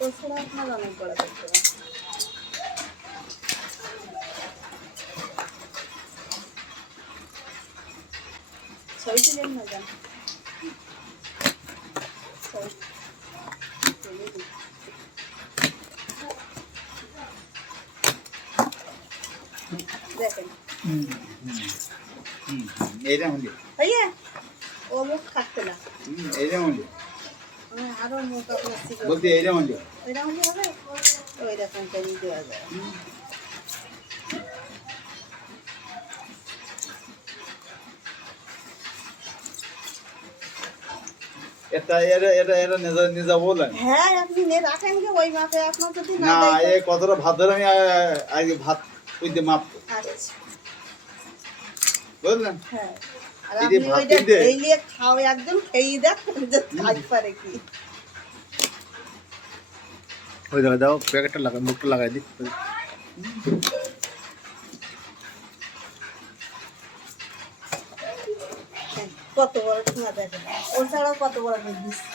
ওছাড়া আপনার অনেক বড় করতে হবে। ছবি তুলেন না যান দেখেন এইটা হলি ভাইয়া ও মুখ থাকতে না এইটা হলি আরো মুখ আপনার বলতে এইটা হলি ওইটা হলে হবে ওই রকম করে দেওয়া যায় এটা এটা এটা এটা নিজে নিজে বলেন হ্যাঁ আপনি নে রাখেন কি ওই মাপে আপনার যদি না না দেয় এই কতটা ভাত ধরে আমি আগে ভাত কইতে মাপ আচ্ছা বুঝলেন হ্যাঁ আর এই যে আপনি ভাত ওইটা কিনতে- খেয়ে খাও একদম খেয়ে দেখেন যে খাই পারে কি ওই জায়গায় দাও প্যাকেটটা লাগা মুখটা লাগাই দি কত বড় ঠোঙা দেখেন ওর ছাড়াও কত বড় দিচ্ছে